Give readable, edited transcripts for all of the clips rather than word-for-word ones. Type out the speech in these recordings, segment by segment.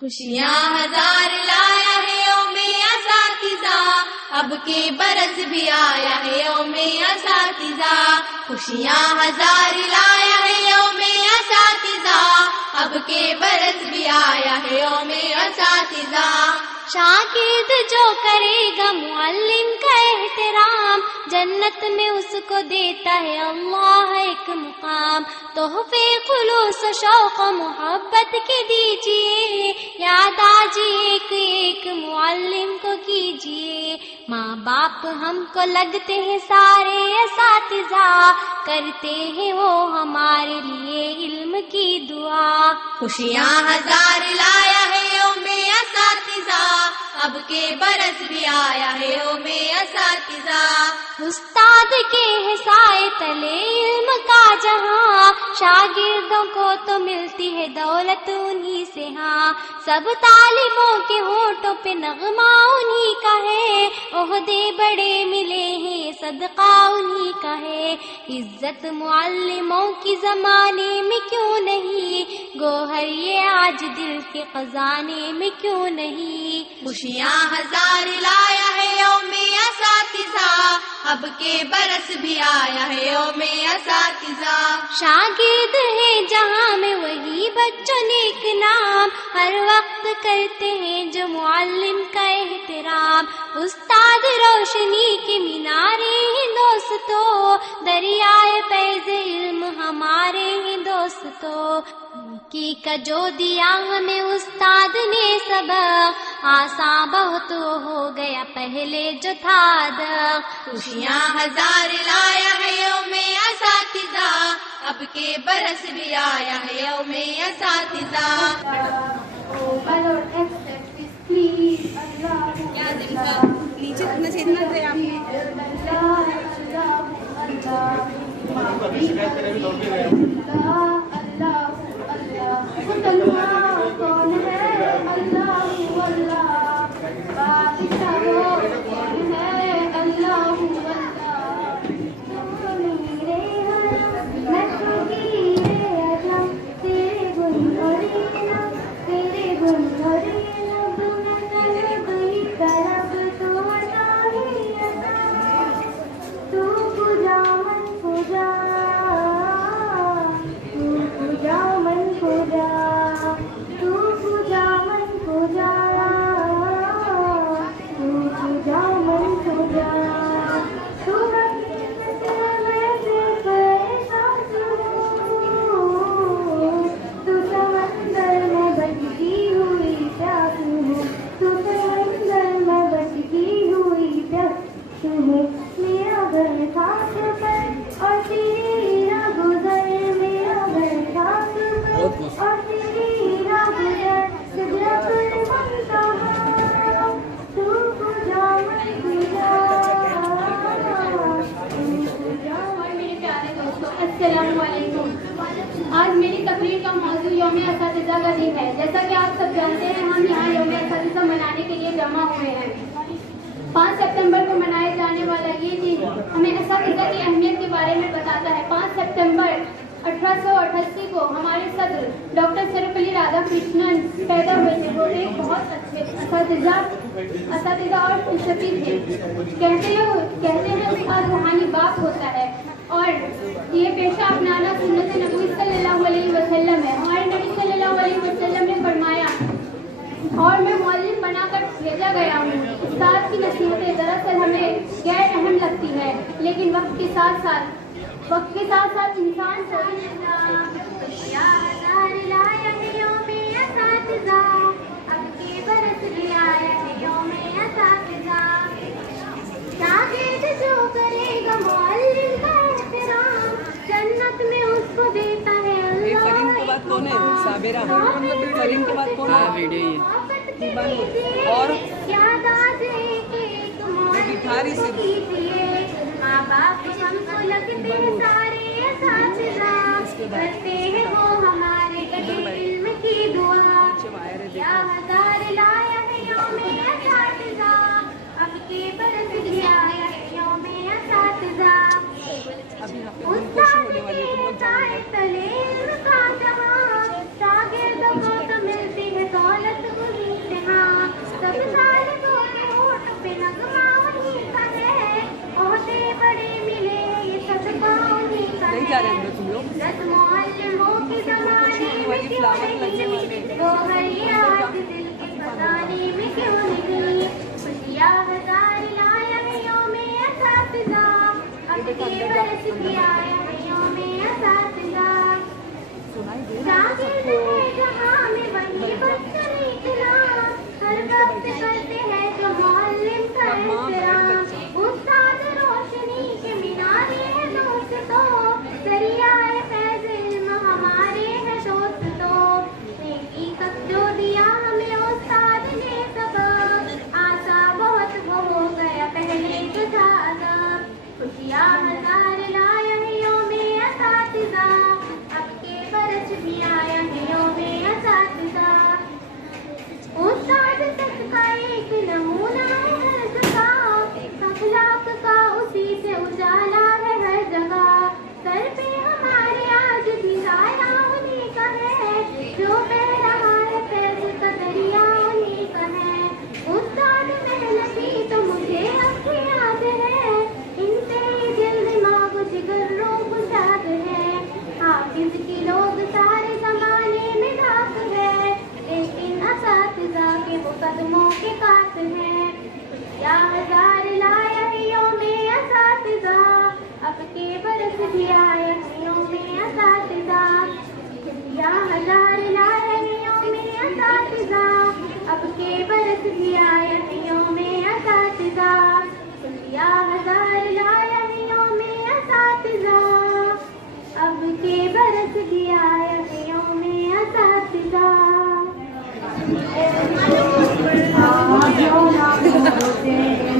खुशियाँ हजार लाया है यौमे असातिज़ा, अब के बरस भी आया है यौमे असातिज़ा। खुशियाँ हजार लाया है यौमे असातिज़ा, अब के बरस भी आया है यौमे असातिज़ा। शागिर्द जो करेगा मुअल्लिम का एहतराम, जन्नत में उसको देता है अल्लाह एक मुकाम। तोहफे खुलूस शौक मोहब्बत के दीजिए, याद आज एक एक मुअल्लिम को कीजिए। माँ बाप हमको लगते हैं सारे असातिज़ा, करते हैं वो हमारे लिए इल्म की दुआ। खुशियाँ हजार लाया है यौमे असातिज़ा, अब के बरस भी आया है यौमे असातिज़ा। उस्ताद के है साए तले इल्म का जहां, शागिर्दों को तो मिलती है दौलत उन्हीं से। हाँ, सब तालिबों के होठों पे नगमा उन्हीं का है, ओहदे बड़े मिले हैं सदका उन्हीं का है। इज्जत मुअल्लिमों की जमाने में क्यों नहीं, गोहर ये आज दिल के खजाने में क्यों नहीं। खुशियाँ हजार लाया है यौमे असातिज़ा, अब के बरस भी आया है यौमे असातिज़ा। शागिर्द है जहाँ में वही बच्चों नेक नाम, हर वक्त करते हैं जो मुअल्लिम का एहतराम। उस्ताद रोशनी के मीनारे हैं दोस्तों, दरियाए फैज़ इल्म हमारे हैं दोस्तों। का जो दिया हमें उस्ताद ने सबक, आसान बहुत हो गया पहले जो था दक। खुशियाँ हजार लाया है यौमे असातिज़ा, अब के बरस भी आया है यौमे असातिज़ा। नीचे इतना से इतना दे कौन है अल्लाह अल्लाह, बादशाह वो कौन है अल्लाह अल्लाह। मेरे हरम मैं फकीरे अजम, तेरे गुन और इनाम, तेरे गुन और इनाम, मैं गई तरफ तो हटा ही अता। तू पूजा मन पूजा, तू पूजा मन पूजा, तू पूजा मन पूजा, तू पूजा मन पूजा। तू हकीकत में से परेशान हूँ, तू समंदर में बचती हुई प्यास हूँ, तू समंदर में बचती हुई प्यास हूँ। मेरा घर खाक पर और तेरी राह गुजर, मेरा घर खाक पर और तेरी राह गुजर, सिदरतुल मुंतहा। तू पूजा मन पूजा, तू पूजा। मेरे प्यारे दोस्तों, अस्सलामु अलैकुम। आज मेरी तकरीर का मौजू यौम असातिज़ा का दिन है। जैसा कि आप सब जानते हैं, हम यहाँ यौम असातिज़ा मनाने के लिए जमा हुए हैं। 5 सितंबर को मनाए जाने वाला ये दिन हमें असातिज़ा की अहमियत के बारे में बताता है। 5 सितंबर 1888 को हमारे सदर डॉक्टर सर्वपल्ली राधाकृष्णन पैदा हुए थे। वो एक बहुत अच्छे असातिज़ा और फिलसफी थे। कहते हैं उसका रूहानी बाप होता है और ये पेशा अपनाना सुन्नत नबी सल्लल्लाहु अलैहि वसल्लम है। हमारे नबी सल्लल्लाहु अलैहि वसल्लम ने फरमाया, और मैं मुअल्लिम बनाकर भेजा गया हूँ। उस्ताद की नसीहतें दरअसल हमें गैर अहम लगती है, लेकिन वक्त के साथ साथ इंसान जो करेगा मुअल्लिम का एहतराम, जन्नत में उसको देता है अल्लाह। फरीम के बाद कौन है? साबिरा। फरीम के बाद कौन है? वीडियो ये और भिखारी से माँ बाप हमको लगते हैं सारे असातिज़ा, करते हैं वो हमारे इल्म की दुआ। क्या हजार लाया है यौमे असातिज़ा, अब के बरस भी आया है यौमे असातिज़ा। उस्ताद के साए तले इल्म का जहां, शागिर्दों को तो मिलती है दौलत तिलावत लगने वाले वो हर याद दिल के खजाने में क्यों नहीं, खुशियाँ हजार लाया है यौमे असातिज़ा, अब के बरस भी आया है यौमे असातिज़ा। शागिर्द है जहाँ में वही बच्चा निकला, हर वक्त करते हैं जो मुअल्लिम का एहतराम, उस्ताद रोशनी के मीनारे हैं दोस्तों, दरियाए फैज़ इल्म हमारे हैं दोस्तों, नेकी तक जो दिया हमें उस्ताद ने सबक, आशा बहुत वो हो गया पहले जो था अज़ब, खुशियाँ हजार लाया है यौमे असातिज़ा, अब के बरस भी आया है यौमे असातिज़ा। उस्ताद तक का एक नमूना है हर जगह, अखलाक का उसी से उजाला है हर जगह, सर पे हमारे आज भी साया उन्हीं का है, जो बह रहा है फैज़ का दरिया उन्हीं का है। उस्ताद मेहनती तो मुझे अब भी याद है, इनसे ही दिल दिमाग जिगर रूह शाद है, हाफिज की लोग सारे जमाने में ढाक है, लेकिन असातिज़ा के वो कदमों के कात है। खुशियाँ हजार लाया है यौमे असातिज़ा, अब के बरस भी आया है यौमे असातिज़ा। खुशियाँ हजार लाया है यौमे असातिज़ा, अब के बरस भी आया है यौमे असातिज़ा। खुशियाँ हजार लाया है यौमे असातिज़ा, अब के बरस भी आया है यौमे असातिज़ा। कितने बोलते हो तुम लोग गुनाहों में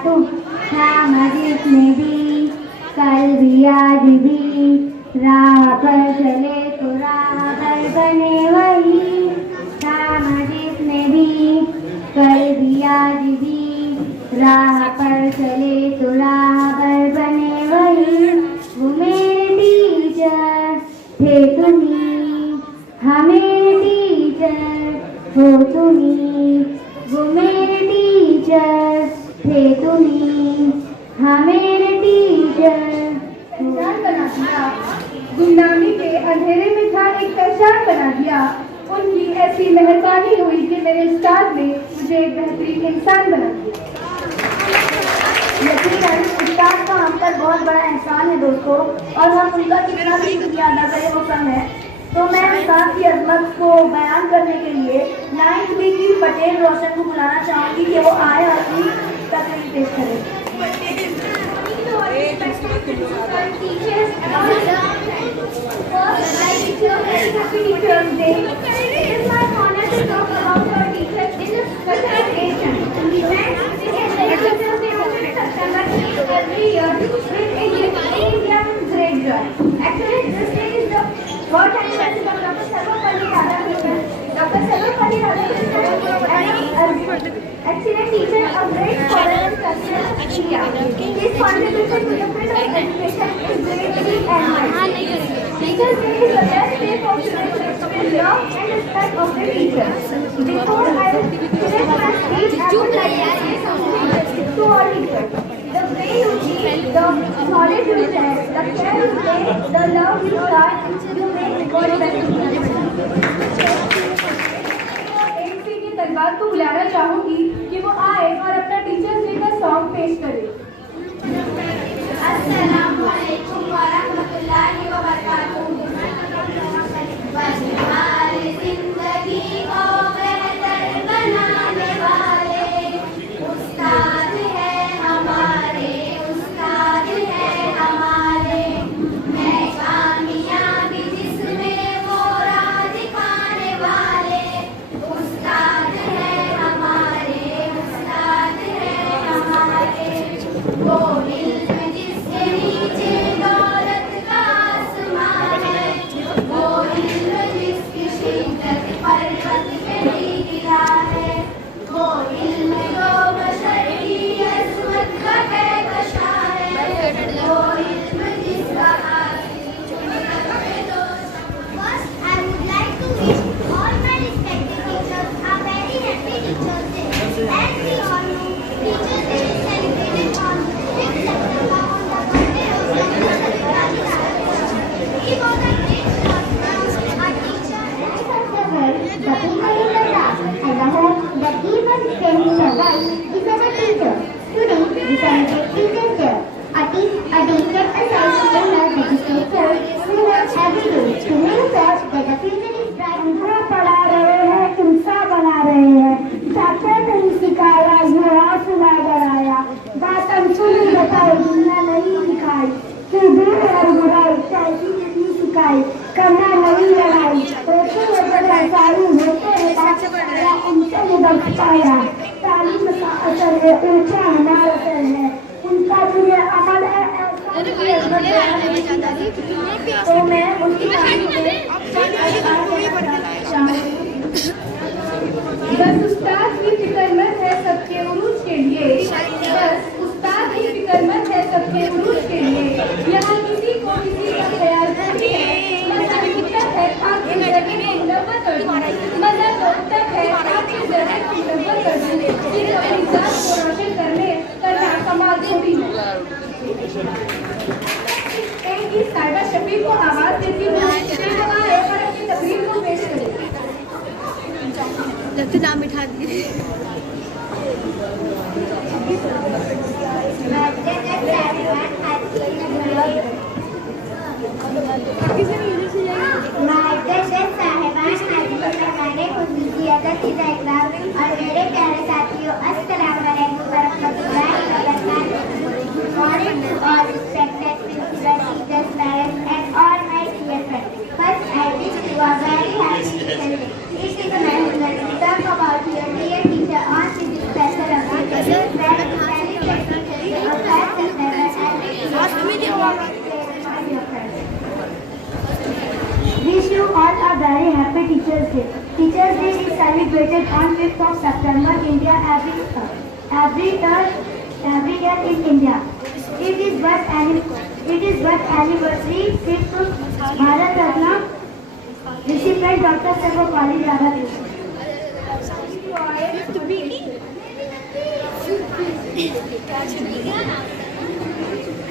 तो हम क्या में भी कल भी आज भी राह पर चले तो राह पर बने वही, सामाजिक में भी कल भी आज भी राह पर चले तो राह पर बने वही। वो मेरे टीचर थे तुम्ही, हमें टीचर हो तुम्ही, वो मेरे टीचर थे तुम्ही, हमें टीचर पहचान बना दिया, गुमनामी के अंधेरे में था एक पहचान बना दिया। उनकी ऐसी मेहरबानी हुई कि मेरे उस्ताद ने मुझे एक बेहतरीन इंसान बना दिया। यकीनन उस्ताद का हम पर बहुत बड़ा एहसान है दोस्तों, और हम उनका कितना भी शुक्रिया अदा करें वो कम है। तो मैं उस्ताद की अजमत को बयान करने के लिए 9th B की पटेल रोशन को बुलाना चाहूँगी कि वो आए और अपनी तकरीर पेश करें। Excellent teacher, a great scholar and success. His contribution to the field of education is greatly admired. Teachers Day is the best day for students to express love and respect of their teachers. Before I finish my speech, I would like to say something to all teachers. The way you teach, the knowledge you share, the care you take, the love you start, you make God better. तलबात को बुलाना चाहूंगी कि वो आए और अपना teachers day का song पेश करें। अस्सलामु अलैकुम व रहमतुल्लाहि व बरकातुहू। हमारी जिंदगी को बेहतर बनाने वाले उस्ताद है हमारे, उस्ताद है हमारे। मैं कामयाबी जिसमें वो राह दिखाने वाले उस्ताद है हमारे, we celebrate Teachers' Day. A day kept aside to honor the educators who work every day to make sure that the future is bright. अंधा पढ़ा रहे हैं, इंसान बना रहे हैं, डॉक्टर नहीं सिखाया, युवा सुना बढ़ाया, बात अनसुनी बताई, दुनिया नहीं दिखाई, कि दूर और बुराई कैसी नहीं सिखाई, करना नहीं लड़ाई, होते हैं बदलाई, होते हैं बादशाह, उनसे निदल पाया, तालीम का असर है, ऊंचा हमारा असर है, उनका जो ये अमल है, तो मैं उनकी बस उस्ताद ही फिक्रमंद है सबके उरूज के लिए, बस उस्ताद ही फिक्रमंद है सबके उरूज के लिए, यहाँ किसी को किसी का ख्याल नहीं है, मज़हब उत्तम है आपकी ज़िंदगी को मुनव्वर कर दूँ, मज़हब उत्तम है आपकी ज़िंदगी को मुनव्वर कर दूँ, सिर्फ अपनी ज़ात को रोशन करना कमाल थोड़ी है। की साहिबा शफीक को आवाज़ देती हूँ, फिर वहाँ एक और अपनी तकरीर को पेश करें। नाम बिठा दिए। और मेरे प्यारे साथियों, अस्सलाम वालेकुम वरहमतुल्लाहि वबरकातुहू। Morning to all respected principal, teachers, parents, and all my dear friends. First, I wish you a very happy Teachers' Day. It is my honor to talk about your dear teacher on this special occasion. Very celebrate Teachers' Day on 5th September every year. Wish you all a very happy Teachers' Day. Teachers' Day is celebrated on 5th of September India every year in India. It is birth anniversary 5th Bharat Ratna recipient Dr. Sarvapalli Radhakrishnan.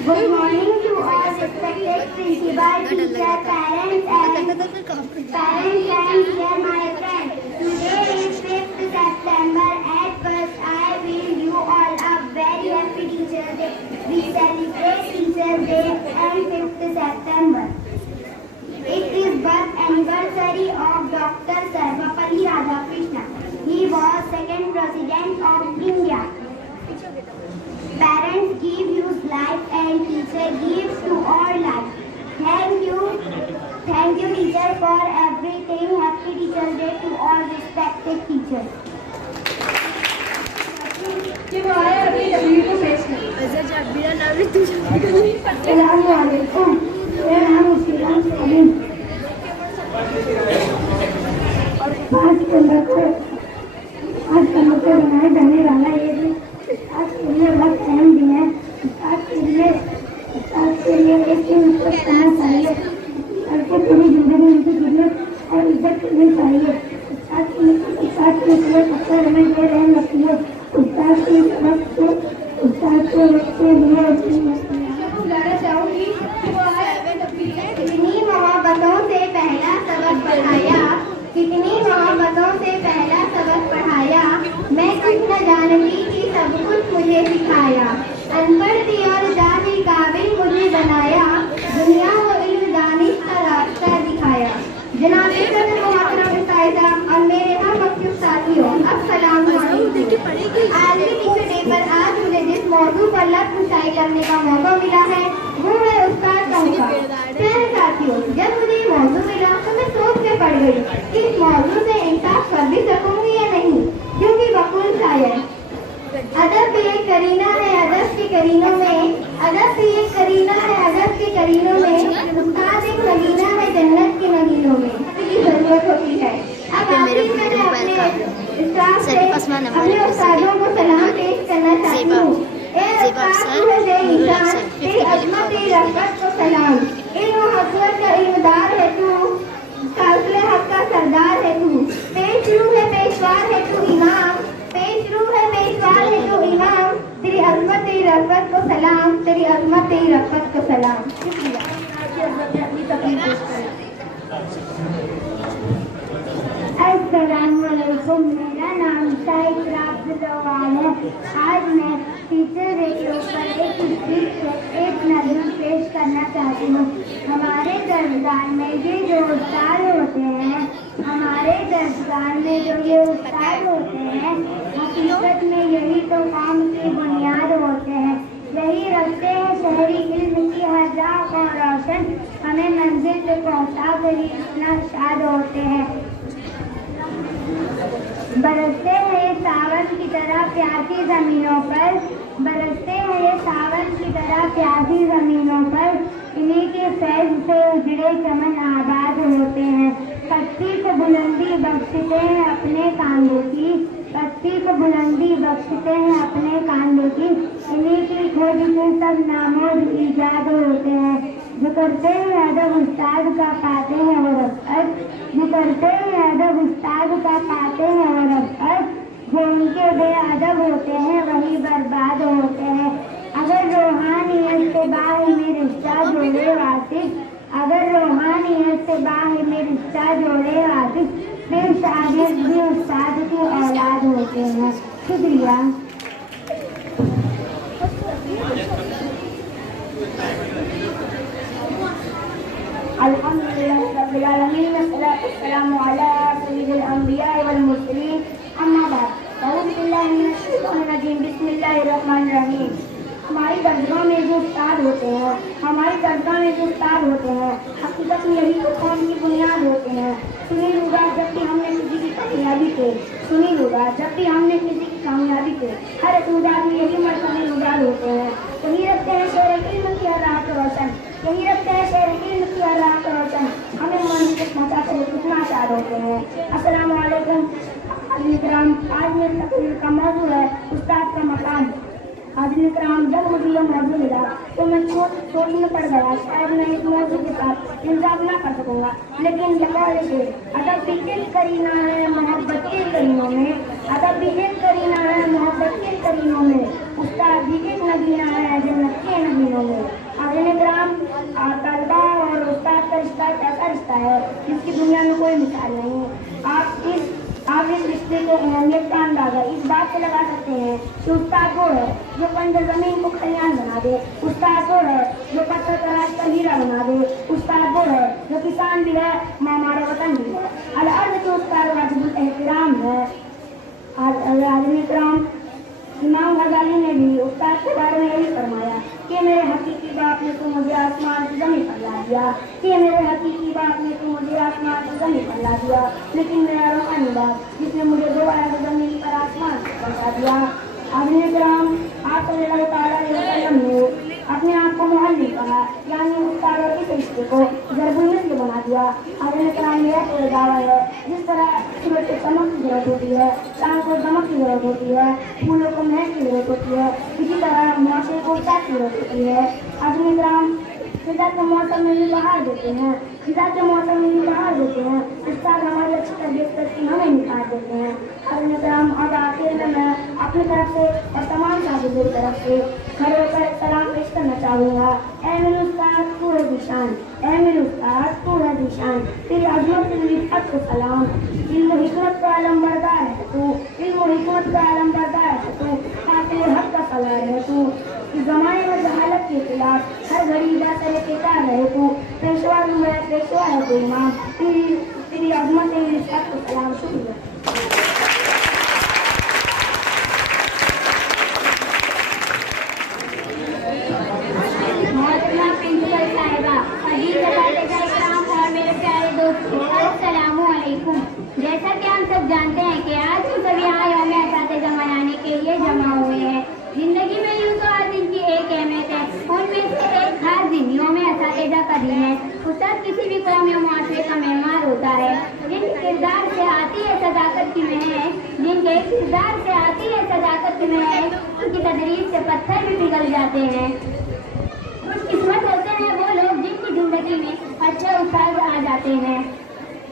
Good morning to all respected principal, teacher, parents and dear my friends. Today is 5th September. At first, I wish you all a very happy Teachers' Day. We celebrate Teachers' Day on 5th September. It is birth anniversary of Dr. Sarvapalli Radhakrishnan. He was second president of India. Parents give you life and teacher gives to all life. Thank you teacher for everything. Happy Teachers' Day to all respected teachers. कि वो आए अपनी तकरीर को पेश करें। अस्सलाम वालेकुम। मेरा नाम मुस्लिम सलीम। आज के बनाए जाने वाला ये दिन आज के लिए बहुत अहम दिन है। आज के लिए एक दिन उसको कहना चाहिए और के पूरी जिंदगी उनकी खिदमत और इज्जत करनी चाहिए। आज के लिए सबसे हमें दे रहे नसीहत उस्ताद के बच्चे लिए बुलाना चाहूँगी कि वो आए अपनी तकरीर को। कितनी मोहब्बतों से पहला सबक पढ़ाया, कितनी मोहब्बतों से पहला सबक पढ़ाया, मैं कुछ न जानती थी सब कुछ मुझे सिखाया, अनपढ़ थी और जाहिल काबिल मुझे बनाया, दुनिया को इल्म दानिश का रास्ता दिखाया। जनाब सदर मोहतरम उस्ताद और मेरे हम मखसूस साथियों, अस्सलाम वालेकुम। आलमी टीचर डे पर आज मुझे जिस मौजू पर लफ्ज़ शायरी करने का मौका मिला है वो है उस्ताद का हुक्म। प्यारे साथियों, जब मुझे ये मौजू मिला तो मैं सोच के पड़ गई कि इस मौजू से इंसाफ कर भी सकूंगी या नहीं, क्योंकि वक़ुल शायर अदब भी एक करीना है अदब के करीनों में, अदब भी एक करीना है अदब के करीनों में, उस्ताद एक नगीना है जन्नत के नगीनों में की जरूरत होती है। अब आखिर में मैं अपने उस्तादों को सलाम पेश करना चाहती हूँ। तेरी अज़मत तेरी रफ़्क़त को सलाम, इल्म हक़ीक़त का इल्मदार है तू, काफ़िले हक़ का सरदार है तू, पेश रूह है पेशवार है तू इमाम, पेश रूह है पेशवार है तू इमाम, तेरी अज़मत तेरी रफ़्क़त को सलाम, तेरी अज़मत तेरी रफ़्क़त को सलाम। शुक्रिया। अस्सलामुअलैकुम, मेरा नाम शाइक राफ़िज़ है। आज मैं टीचर रेडियो पर एक नज़म पेश करना चाहती हूँ। हमारे दरगाह में ये जो उस्ताद होते हैं, हमारे दरगाह में जो ये उस्ताद होते हैं, हकीकत में यही तो काम की बुनियाद होते हैं। यही रखते हैं शहरी इल्म की हर राह को रोशन, हमें मंजिल पे पहुँचा कर ही इतना शाद होते हैं। बरसते हैं ये सावन की तरह प्यासी ज़मीनों पर, बरसते हैं ये सावन की तरह प्यासी ज़मीनों पर, इन्हीं के फैज़ से उजड़े चमन आबाद होते हैं। पत्ती को बुलंदी बख्शते हैं अपने कांधों की, पत्ती को बुलंदी बख्शते हैं अपने कांधों की, इन्हीं की खोज से सब नामोद ईजाद होते हैं। जो करते हैं अदब उस्ताद का पाते हैं वो रफ़्त, जो करते हैं अदब उस्ताद का पाते हैं वो रफ़्त, जो उनके बेअदब होते हैं वही बर्बाद होते हैं। अगर रूहानियत से बाहिमी रिश्ता जोड़े वासिफ, अगर रूहानियत से बाहिमी रिश्ता जोड़े वासिफ, फिर शागिर्द भी उस्ताद की औलाद होते हैं। शुक्रिया। अल्हम्दुलिल्लाह रब्बिल आलमीन, वस्सलातु वस्सलामु अला सय्यिदिल अंबिया वल मुरसलीन, अम्मा बाद। अऊज़ु बिल्लाहि मिनश शैतानिर रजीम, बिस्मिल्लाहिर रहमानिर रहीम। हमारी दरगाह में जो उस्ताद होते हैं, हमारी दरगाह में जो उस्ताद होते हैं, हकीकत में यही तो कौम की बुनियाद होते हैं। सुनी होगा जब भी हमने किसी की कामयाबी के, सुनी होगा जब भी हमने किसी की कामयाबी के, हर एक उदार में यही मरतबे उदार होते हैं। यही रखते हैं शेर इल्म की हर राह को रोशन, यही रखते हैं शेर इल्म की हर राह को रोशन, हमें मंजिल तक पहुँचाते हुए कितना शाद होते हैं। अस्सलामु अलैकुम हाज़िरीन किराम, आज मेरी तकरीर का मौजू है उस्ताद का मकाम। हाज़िरीन किराम, जब मुझे यह मौजू मिला तो मैं सोच में पड़ गया, शायद मैं इस मौजू के साथ इंतज़ार ना कर सकूँगा, लेकिन बकौल से अदब भी एक करीना है मोहब्बत के करीनों में, अदब भी एक करीना है मोहब्बत के करीनों में, उस्ताद भी एक नगीना है जन्नत के नगीनों में। हाज़िरीन किराम, तलबा और उस्ताद का रिश्ता एक ऐसा रिश्ता है जिसकी दुनिया में कोई मिसाल नहीं है। आप इस रिश्ते को अहमियत का अंदाजा इस बात से लगा सकते हैं कि उस्ताद वो है जो बंजर जमीन को खलियान बना दे, उस्ताद वो है जो पत्थर तराश कर हीरा बना दे, उस्ताद वो है जो किसान भी है हमारा वतन भी है। अल-अर्ज़ के उस्ताद वाजिबुल एहतराम है। हाज़िरीन किराम, इमाम गज़ाली ने भी उस्ताद के बारे में यही फरमाया कि मेरे हकीकी बाप ने तो मुझे आसमान से ज़मीन पर ला दिया, कि मेरे हकीकी बाप ने तो मुझे आसमान से ज़मीन पर ला दिया, लेकिन मेरा रूहानी बाप जिसने मुझे दो आया ज़मीन पर आसमान से पहुँचा दिया। हाज़िरीन किराम, आप सल्लल्लाहु अलैहि वसल्लम ने अपने आप को मुहल्ली कहा, यानी उस्ताद और इस रिश्ते को ज़रबुल से बना दिया। हाज़िरीन किराम, मेरा कोई दावा है जिस तरह सूरज को चमक की जरूरत होती है, चांद को दमक की जरूरत होती है, फूलों को महक की जरूरत होती है, इसी तरह मुआशरे को उस्ताद की जरूरत होती है। हाज़िरीन किराम, खिज़ा के मौसम में भी बहार देते हैं, खिज़ा के मौसम में भी बहार देते हैं, उस्ताद हमारी अच्छी तरबियत करके हमें निखार देते हैं। हाज़िरीन किराम, अब आखिर में मैं अपनी तरफ से और तमाम शागिर्दों की तरफ से खड़े होकर सलाम पेश करना चाहूँगा। ऐ मेरे उस्ताद पूरे दिशान, ऐ मेरे उस्ताद पूरे दिशान, तेरी अज़मत की रिफ़त को सलाम। इल्म हिकमत का आलम बरदार है तू, इल्म हिकमत का आलम बरदार है तू, खातिर हक़ का सलार है तू, इस ज़माने में जहालत के खिलाफ हर घड़ी जाते रहे बेकार रहे तू, पेशवा है तू इमाम, तेरी अज़मत की रिफ़त को सलाम। शुक्रिया। जैसा कि हम सब जानते हैं कि आज हम सब यहाँ यौम असातिज़ा मनाने के लिए जमा हुए हैं। जिंदगी में यूँ तो हर दिन की एक अहमियत है, उनमें से एक खास दिन यौम असातिज़ा का दिन है। उस्ताद किसी भी कौम या मुआशरे का मेहमान होता है। जिनके किरदार से आती है सदाकत की महक, जिनके किरदार से आती है सदाकत की महक, उनकी तदरीस से पत्थर भी पिघल जाते हैं। खुशकिस्मत होते हैं वो लोग जिनकी जिंदगी में अच्छे उस्ताद आ जाते हैं।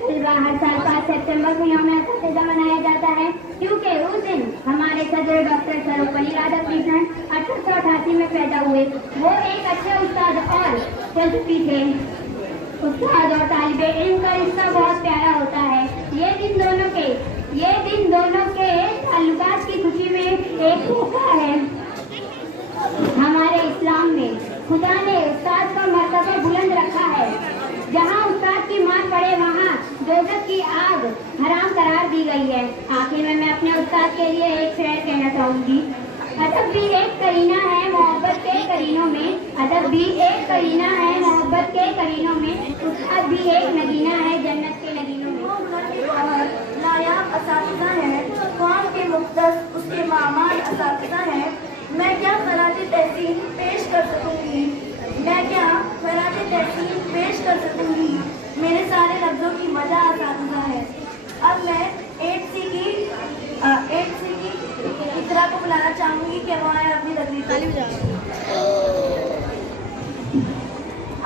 हर साल 5 सितंबर को यौम असातिज़ा मनाया जाता है, क्योंकि उस दिन हमारे सदर डॉक्टर सर्वपल्ली राधाकृष्णन 1888 में पैदा हुए। वो एक अच्छे उस्ताद और फलसफी थे। उस्ताद और तालिबे इल्म का रिश्ता बहुत प्यारा होता है। ये दिन दोनों के ताल्लुकात की खुशी में एक मौका है। दोज़ख की आग हराम करार दी गई है। आखिर में मैं अपने उस्ताद के लिए एक शेर कहना चाहूँगी। अदब भी एक करीना है मोहब्बत के करीनों में, अदब भी एक करीना है मोहब्बत के करीनों में, उस्ताद भी एक नगीना है जन्नत के नगीनों में। नायाब असातिज़ा है, कौम के मुक़द्दस उसके मामार असातिज़ा है। मैं क्या ख़राते तहसीन पेश कर सकूँगी, मैं क्या ख़राते तहसीन पेश कर सकूँगी, मेरे सारे लफ्ज़ों की वजह असातिज़ा है। अब मैं 8C की इकरा को बुलाना चाहूँगी कि वो आए अपनी तकरीर।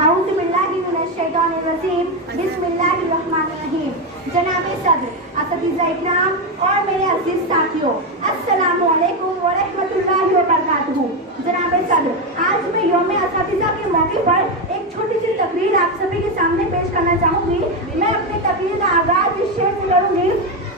आऊज़ु बिल्लाहि मिनश्शैतानिर्रजीम, बिस्मिल्लाहिर्रहमानिर्रहीम। जनाबे सदर, असतिज़ा इकराम और मेरे अज़ीज़ साथियों, अस्सलामु अलैकुम व रहमतुल्लाहि व बरकातुहू। जनाबे सदर, आज मैं यौम असतिज़ा के मौके पर एक छोटी सी तकरीर आप सभी के सामने पेश करना चाहूँगी। मैं अपनी तकरीर का आगाज़ इस शेर से करूँगी।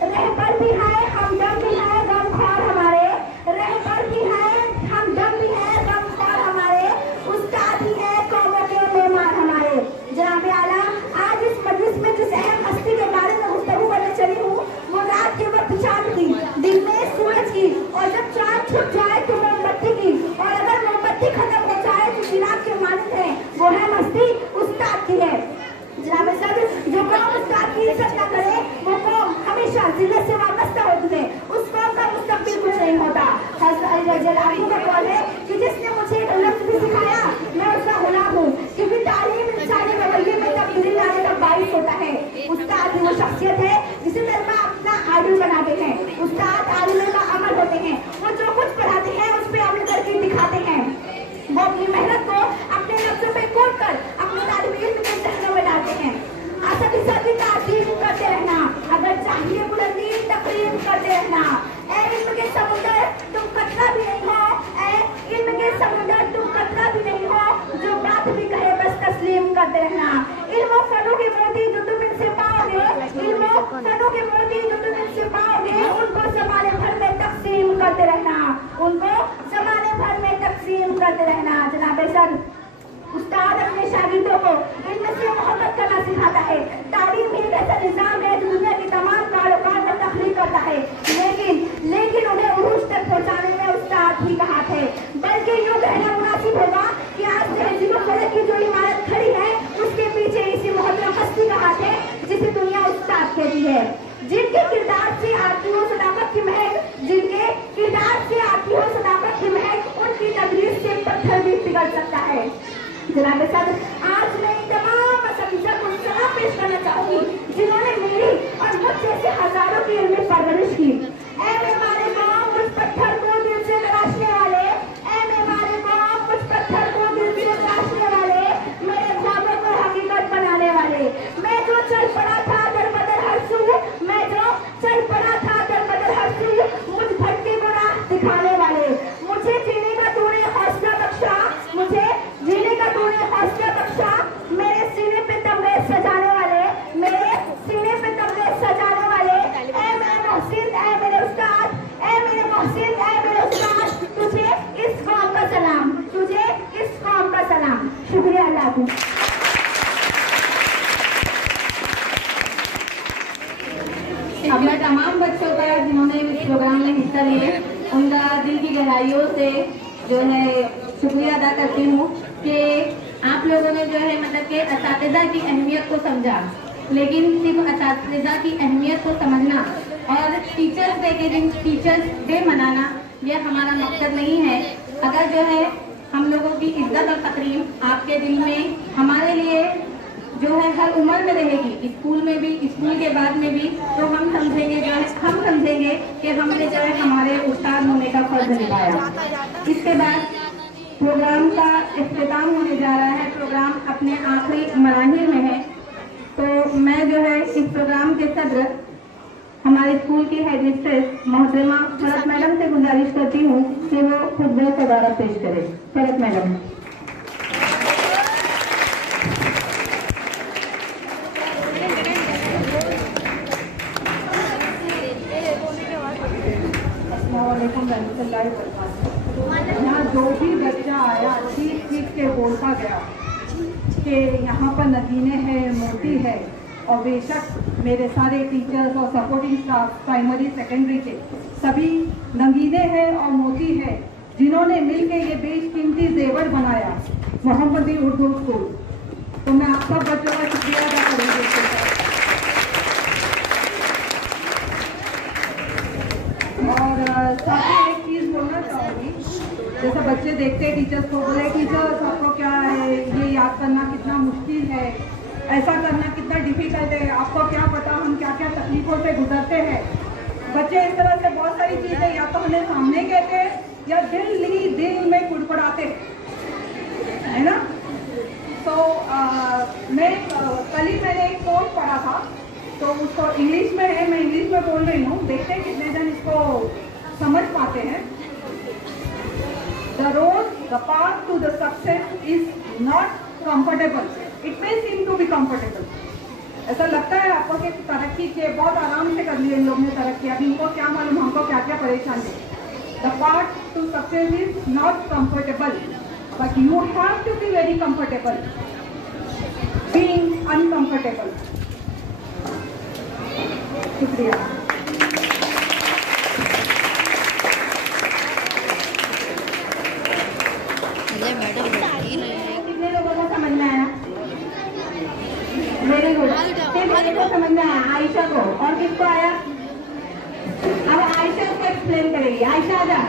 रहबर भी है हमदम भी है गमख्वार हमारे, रहबर भी है हमदम भी है गमख्वार हमारे, उस्ताद भी है कौमों के मेहमान हमारे। जनाब आला, आज इस मजलिस में जिस अहम हस्ती के बारे में गुफ्तगू करने चली हूँ वो रात के वक्त चांद की, दिन में सूरज की, और जब चांद छुप जाए तो मोमबत्ती की, और अगर मोमबत्ती खत्म हो जाए तो चिराग के मालिक है, वो है मस्ती उस्ताद की है। जनाब सदर, जो कौम उस्ताद की इज्जत न करे वो कौम हमेशा जिल्लत से वाबस्ता होती है, उस कौम का मुस्तकबिल कुछ नहीं होता। हज़रत अली रज़ियल्लाहु का कौल है कि जिसने मुझे एक लफ्ज़ भी सिखाया मैं उसका गुलाम हूँ, क्योंकि तालीम इंसानी रवैये में तब्दीली लाने का बाइस होता है। उस्ताद वो शख्सियत है जिसे तलबा अपना आइडल बनाते हैं। उस्ताद आलिम का अमल होते हैं, वो जो कुछ पढ़ाते हैं उस पर अमल करके दिखाते हैं। वो अपनी मेहनत को अपने लफ्ज़ों पे कोट कर अपने तालिब इल्म के जहनों में डालते हैं। असतिज़ा की ताज़ीम करते रहना, अगर चाहिए बुलंदी तकरीम करते रहना। ऐ इल्म के समुंदर तुम कतरा भी नहीं हो, ऐ इल्म के समुंदर तुम कतरा भी नहीं हो, जो बात भी कहे बस तस्लीम करते रहना। इल्म फनों के मोती जो तुम इनसे पाओगे, इल्म फनों के मोती जो तुम इनसे पाओगे, उनको ज़माने भर में तकसीम करते रहना, उनको ज़माने भर में तकसीम करते रहना। जनाबे सर, उस्ताद अपने शागिर्दों को इनमें से मोहब्बत करना सिखाता है। तालीम ही एक ऐसा निज़ाम है जो दुनिया की तमाम कारोबार में तख्लीक करता है, लेकिन उन्हें उरूज तक पहुँचाने में उस्ताद ही का हाथ है। बल्कि यूँ कहना मुनासिब होगा कि आज तहज़ीब व की जो इमारत खड़ी है उसके पीछे इसी मोहतरम हस्ती का हाथ है जिसे दुनिया उस्ताद कहती है। जिनके किरदार से आती हो सदाकत की महक, जिनके किरदार से आती हो सदाकत की महक, उनकी तकरीर से पत्थर भी पिघल सकता है। जनाब सदर, आज मैं तमाम असतिज़ा को सलाम पेश करना चाहूँगी जिन्होंने मेरी और मुझ जैसे हजारों की इल्मी परवरिश की। ऐ मेहमाने कौम उस पत्थर को दिल से तराशने वाले, ऐ मेहमाने कौम उस पत्थर को दिल से तराशने वाले, मेरे ख्वाबों को हकीकत बनाने वाले। मैं जो चल पड़ा था दर बदर हर सू, मैं जो चल पड़ा था दर बदर हर सू, मुझ भटके को राह दिखाने वाले। मुझे जीने का तूने हौसला बख्शा, मुझे जीने का तूने हौसला बख्शा, मेरे सीने पे तमगे सजाने वाले, मेरे सीने पे तमगे सजाने वाले। ऐ मेरे मोहसिन, ऐ मेरे उस्ताद, ऐ मेरे मोहसिन, ऐ मेरे उस्ताद, तुझे इस कौम का सलाम, तुझे इस कौम का सलाम। शुक्रिया अल्लाह को। अब मैं तमाम बच्चों का जिन्होंने इस प्रोग्राम में हिस्सा लिए उनका दिल की गहराइयों से जो है शुक्रिया अदा करती हूँ कि आप लोगों ने जो है मतलब कि असातिज़ा की अहमियत को समझा। लेकिन सिर्फ असातिज़ा की अहमियत को समझना और टीचर्स डे के दिन टीचर्स डे मनाना यह हमारा मकसद नहीं है। अगर जो है हम लोगों की इज्जत और तकरीम आपके दिल में हमारे लिए जो है हर उम्र में रहेगी, स्कूल में भी, स्कूल के बाद में भी, तो हम समझेंगे कि हमने जो है हमारे उस्ताद होने का फर्ज निभाया। इसके बाद प्रोग्राम का इख्तिताम होने जा रहा है। प्रोग्राम अपने आखिरी मराहिल में है, तो मैं जो है इस प्रोग्राम के सदर हमारे स्कूल की हेडमिस्ट्रेस मोहतरमा फरत मैडम से गुजारिश करती हूँ कि वो खुतबा सदारत पेश करें। फरत मैडम। यहाँ जो भी बच्चा आया ठीक ठीक से बोलता गया कि यहाँ पर नगीने हैं, मोती है, और बेशक मेरे सारे टीचर्स और सपोर्टिंग स्टाफ प्राइमरी सेकेंडरी के सभी नगीने हैं और मोती हैं जिन्होंने मिलकर ये बेशकीमती जेवर बनाया मोहम्मदी उर्दू स्कूल। तो मैं आप सब बच्चों का शुक्रिया अदा करूँगी। और साथ ही एक चीज़ बोलना चाहूँगी, जैसे बच्चे देखते हैं टीचर्स को, बोले टीचर्स आपको क्या है, ये याद करना कितना मुश्किल है, ऐसा करना कितना डिफिकल्ट है, आपको क्या पता हम क्या क्या तकलीफों से गुजरते हैं। बच्चे इस तरह से बहुत सारी चीज़ें या तो हमें सामने कहते हैं या दिल में कुड़कुड़ाते है ना। तो मैं कल ही मैंने एक कोट पढ़ा था, तो उसको इंग्लिश में है, मैं इंग्लिश में बोल रही हूँ, देखते हैं कितने जन इसको समझ पाते हैं। The road, the path to the success is not comfortable. It may seem to be comfortable. ऐसा लगता है आपको कि तरक्की के बहुत आराम से कर लिया इन लोगों ने तरक्की, अभी इनको क्या मालूम हमको क्या क्या परेशानी है। The path to success is not comfortable, but you have to be very comfortable being uncomfortable. शुक्रिया। कितने लोगों को समझ में आया? Very good. कितने को समझ में आया? आयशा को। और किसको आया? अब आयशा को एक्सप्लेन करेगी। आयशा आजा।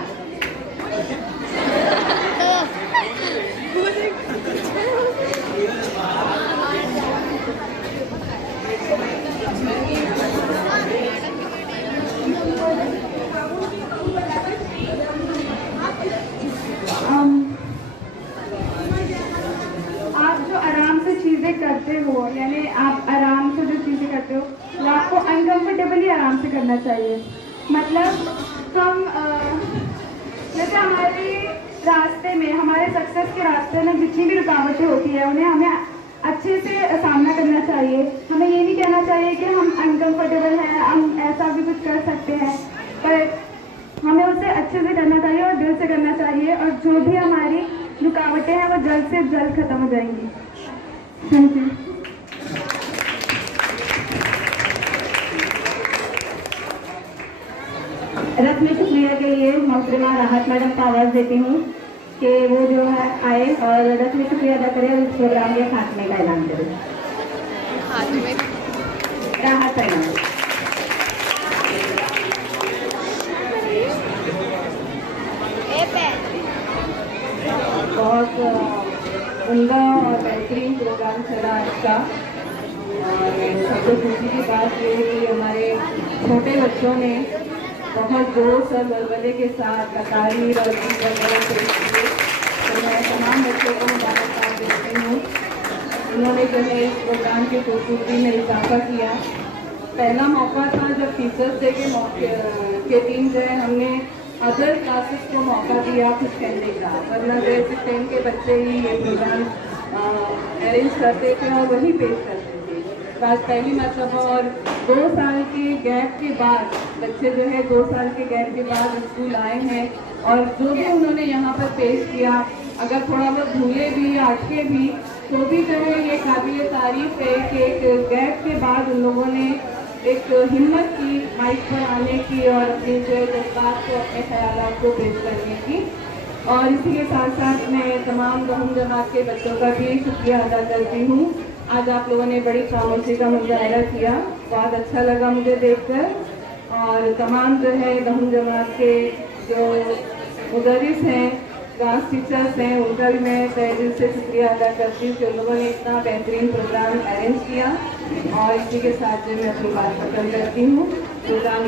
आप जो आराम से चीज़ें करते हो, यानी आप आराम से जो चीज़ें करते हो वो आपको अनकंफर्टेबली आराम से करना चाहिए। मतलब हम जैसे हमारे रास्ते में, हमारे सक्सेस के रास्ते में जितनी भी रुकावटें होती है उन्हें हमें अच्छे से सामना करना चाहिए। हमें ये नहीं कहना चाहिए कि हम अनकंफर्टेबल हैं, हम ऐसा भी कुछ कर सकते हैं, पर हमें उसे अच्छे से करना चाहिए और दिल से करना चाहिए, और जो भी हमारी रुकावटें हैं वो जल्द से जल्द खत्म हो जाएंगी। Thank you. रस्मी शुक्रिया के लिए मोहतरमा राहत मैडम को आवाज़ देती हूँ कि वो जो है आए और रस्मी शुक्रिया अदा करें और इस प्रोग्राम के खात्मे का ऐलान करें। राहत मैडम। बहुत उम्दा और बेहतरीन प्रोग्राम चला आज का। और सबसे खुशी की बात ये है कि हमारे छोटे बच्चों ने बहुत जोश और बलबले के साथ तकारीर और गीत वगैरह पेश किए। तो मैं तमाम बच्चों को मुबारकबाद देती हूँ। उन्होंने जो है इस प्रोग्राम की खूबसूरती में इजाफा किया। पहला मौका था जब टीचर्स डे के दिन जो है हमने अदर क्लासेस को मौका दिया कुछ कहने का, वरना जैसे 10 के बच्चे ही ये प्रोग्राम अरेंज करते थे और वही पेश करते थे। आज पहली मरतबा और 2 साल के गैप के बाद बच्चे जो है 2 साल के गैप के बाद स्कूल आए हैं, और जो भी उन्होंने यहाँ पर पेश किया, अगर थोड़ा बहुत भूले भी अटके भी तो भी जो है ये काबिल तारीफ है कि एक गैप के बाद उन लोगों ने एक हिम्मत की माइक पर आने की और अपने जो जज्बात को, अपने ख्यालात को पेश करने की। और इसी के साथ साथ मैं तमाम गहम जमात के बच्चों का भी शुक्रिया अदा करती हूँ। आज आप लोगों ने बड़ी खामोशी का मुजाहरा किया, बहुत अच्छा लगा मुझे देखकर। और तमाम जो है गहम जमात के जो मुदर्रिस हैं, क्लास टीचर्स हैं, उनका भी मैं तहे दिल से शुक्रिया अदा करती हूँ कि उन लोगों ने इतना बेहतरीन प्रोग्राम अरेंज किया। और इसी के साथ जो मैं अपनी बात खत्म करती हूँ। प्रोग्राम